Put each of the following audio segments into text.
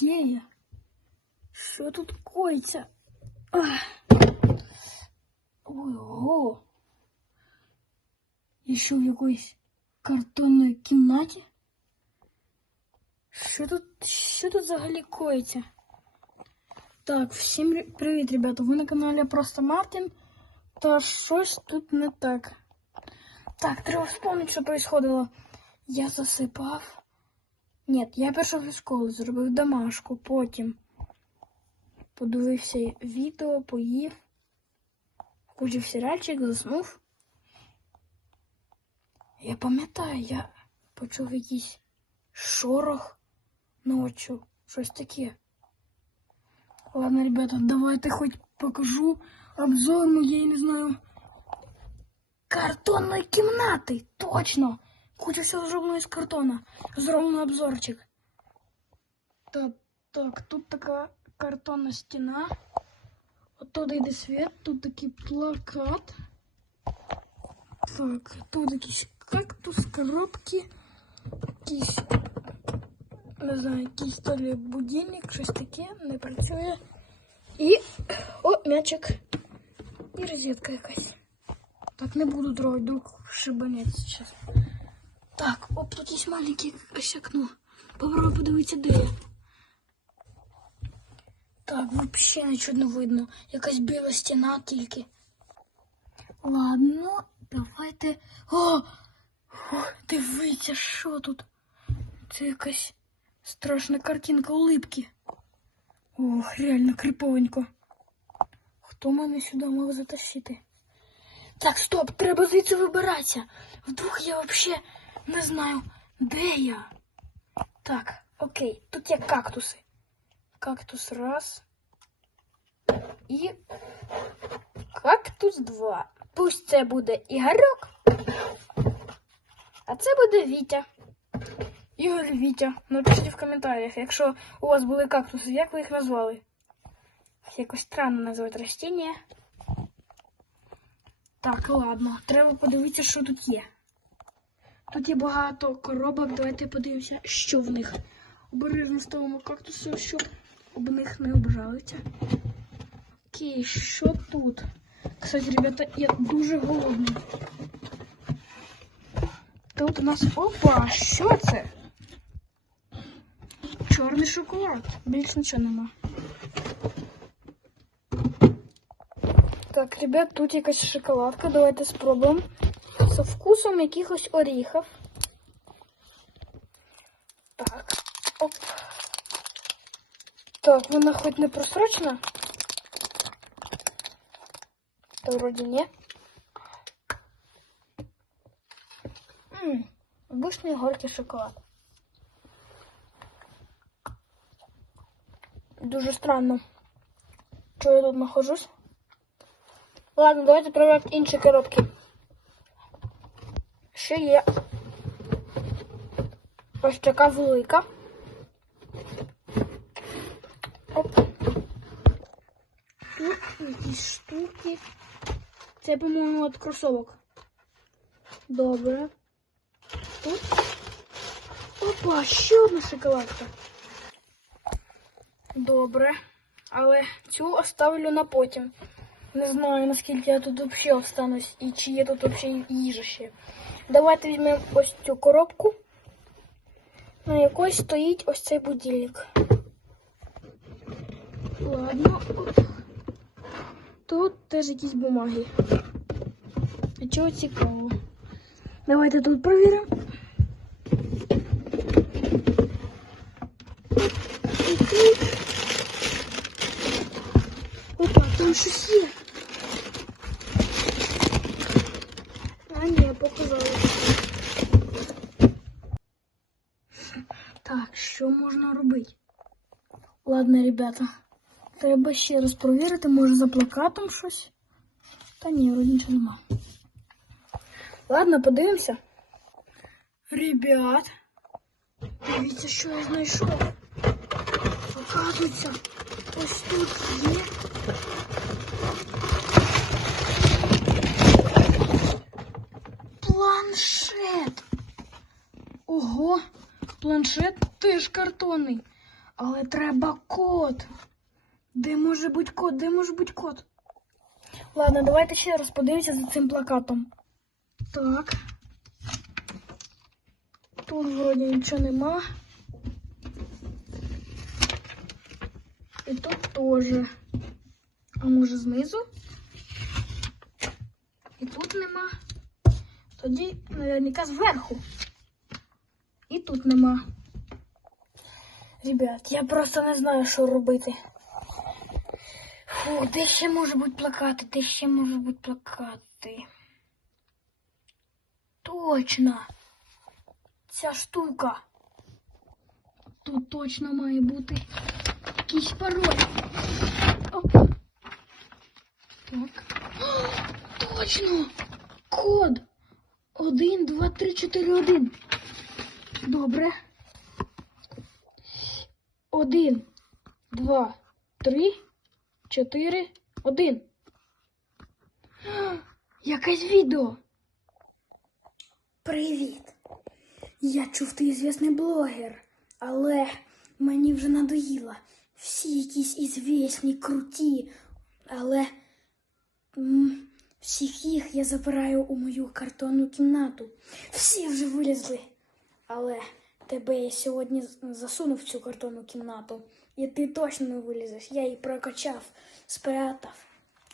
Де я? Що тут коїться? Ого. Я що в якоїсь картонній кімнаті? Що тут, що тут взагалі коїться? Так, всім привіт, ребята. Ви на каналі Просто Мартин. Та щось тут не так. Так, треба вспомнити, що происходило. Я засипав. Ні, я пішов до школи, зробив домашку, потім подивився відео, поїв, включив серіальчик, заснув. Я пам'ятаю, я почув якийсь шорох ночі, щось таке. Ладно, ребята, давайте хоч покажу обзор моєї, не знаю, картонної кімнати. Точно! Куча всього зроблено з картона. Зроблено обзорчик. Так, так, тут така картонна стіна. Оттуда йде світ, тут такий плакат. Так, тут якийсь кактус, коробки, якийсь, не знаю, якийсь то ли будильник, щось таке, не працює. І, о, м'ячик. І розетка якась. Так, не буду трогать, вдруг шибанець сейчас. Так, оп, тут є маленьке ось окно. Попробуй подивитися, де. Так, взагалі нічого не видно. Якась біла стіна тільки. Ладно, давайте. О! О дивіться, що тут? Це якась страшна картинка улипки. Ох, реально криповенько. Хто мене сюди мав затащити? Так, стоп, треба звідси вибиратися. Вдруг я взагалі не знаю, де я. Так, окей, тут є кактуси. Кактус раз. І кактус два. Пусть це буде Ігорьок. А це буде Вітя. Ігор Вітя. Напишіть в коментарях, якщо у вас були кактуси, як ви їх назвали? Якось странно назвати растіння. Так, ладно, треба подивитися, що тут є. Тут є багато коробок. Давайте подивимося, що в них. Обережно ставимо кактуси, щоб об них не обжалиться. Окей, що тут? Кстати, ребята, я дуже голодний. Тут у нас. Опа, що це? Чорний шоколад. Більш нічого нема. Так, ребят, тут якась шоколадка. Давайте спробуємо. Со вкусом якихось оріхів. Так. Оп. Так, вона хоч не просрочена. Та вроді ні. Ммм, обичний горький шоколад. Дуже странно. Що я тут нахожусь? Ладно, давайте проверимо інші коробки. Ще є ось така велика. Оп. Тут якісь штуки. Це, по-моєму, від кросовок. Добре. Тут. Опа, ще одна шоколадка. Добре. Але цю оставлю на потім. Не знаю, наскільки я тут взагалі останусь і чи є тут взагалі їжа ще. Давайте візьмемо ось цю коробку, на якій стоїть ось цей будильник. Ладно. Тут теж якісь бумаги. А чого цікаво? Давайте тут перевіримо. А, ні, показалось. Так, що можна робити? Ладно, ребята. Треба ще раз провірити, може за плакатом щось. Та ні, вроді нічого нема. Ладно, подивимося. Ребят, дивіться, що я знайшов. Оказується, ось тут є. Планшет. Ого, планшет теж картонний. Але треба код. Де може бути код? Де може бути код? Ладно, давайте ще раз подивимося за цим плакатом. Так. Тут вроді нічого нема. І тут теж. А може знизу? І тут нема. Тоді, наверняка, зверху. І тут нема. Ребят, я просто не знаю, що робити. Фу, де ще може бути плакати? Де ще може бути плакати? Точно. Ця штука. Тут точно має бути якийсь пароль. Оп. Так. О, точно! Код! Один, два, три, чотири, один. Добре. Один, два, три, чотири, один. Якесь відео. Привіт. Я чув, ти звісний блогер, але мені вже надоїло. Всі якісь ізвісні, круті, але всіх їх я забираю у мою картонну кімнату. Всі вже вилізли. Але тебе я сьогодні засунув в цю картонну кімнату, і ти точно не вилізеш. Я її прокачав, спрятав.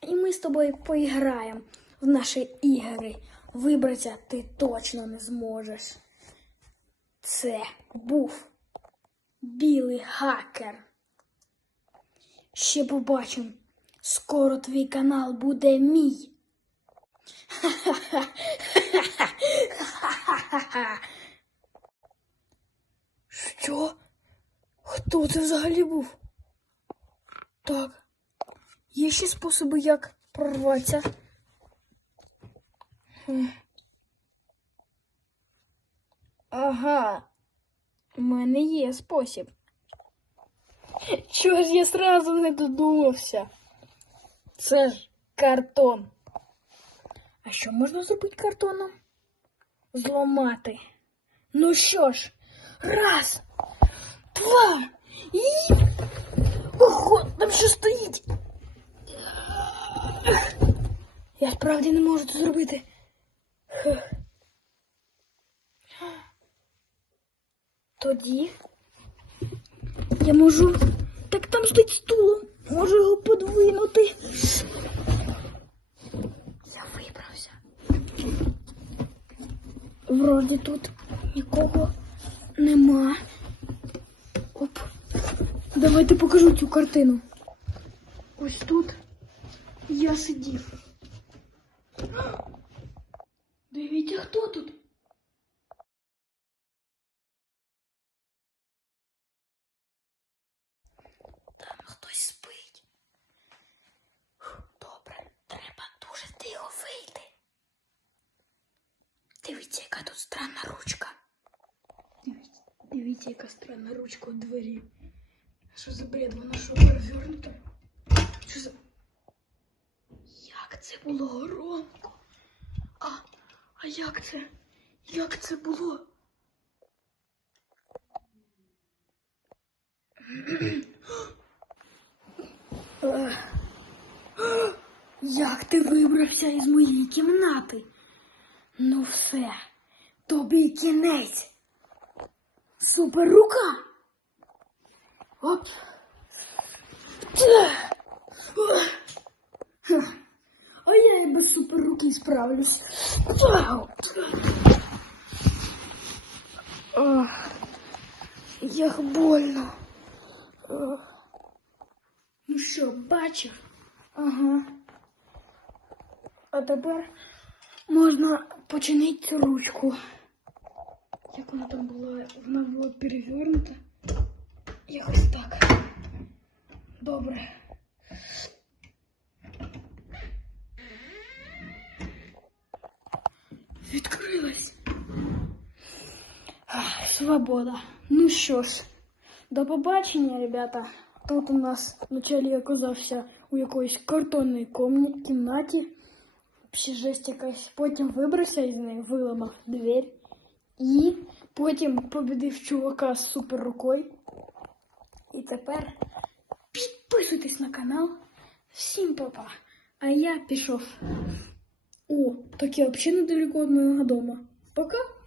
І ми з тобою поіграємо в наші ігри. Вибратися ти точно не зможеш. Це був білий хакер. Ще побачимо. Скоро твій канал буде мій. Що? Хто це взагалі був? Так. Є ще способи, як прорватися. Ага. У мене є спосіб. Чого ж я сразу не додумався? Це ж картон. А що можна зробити картоном? Зламати. Ну що ж, раз, два і. Ого, там що стоїть? Я справді не можу це зробити. Тоді я можу. Так там стоїть стулом. Можу його подвинути. Я вибрався. Вроді тут нікого нема. Оп. Давайте покажу цю картину. Ось тут я сидів. Дивіться, хто тут? Там хтось спить. Добре, треба дуже тихо вийти. Дивіться, яка тут странна ручка. Дивіться, дивіться, яка странна ручка у двері. Що за бред? Вона що перевернута? Що за. Як це було громко? А, а як це? Як це було? Як ти вибрався із моєї кімнати? Ну все, тобі кінець. Супер рука. Оп. А я і без супер руки справлюсь. Як больно. Ну що, бачив? Ага. А тепер можна починити цю ручку. Як вона там була? Вона була перевернута. Якось так. Добре. Відкрилась. Ах, Свобода. Ну що ж, до побачення, ребята. Тут у нас вначалі я оказався у якоїсь картонній комні- кімнаті. Взагалі жесть якась. Потім вибрався із неї, виламав двері. І потім побідив чувака з супер рукою. І тепер підписуйтесь на канал. Всім папа. А я пішов. О, так я взагалі недалеко від моєго дому. Пока.